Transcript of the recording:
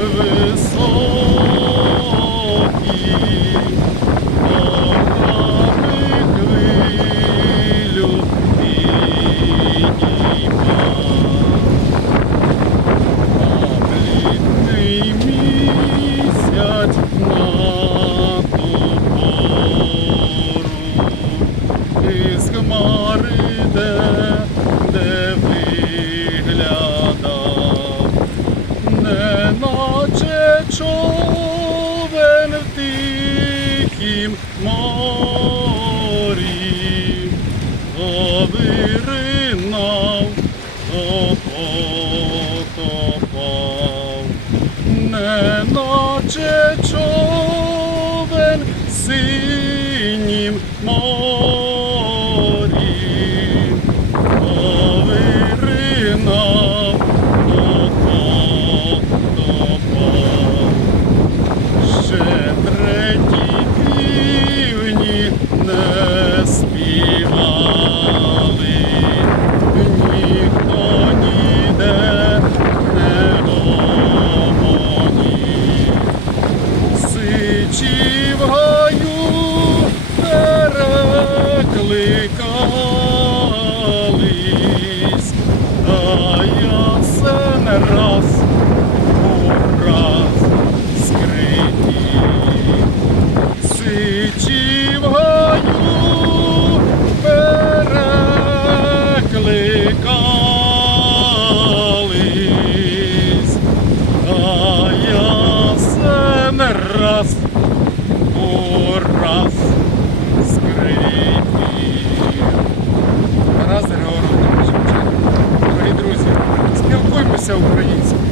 ви то то потопав, неначе човен в раз, раз, скрипів. Тарас Григорович, дорогі друзі, спілкуємося українською.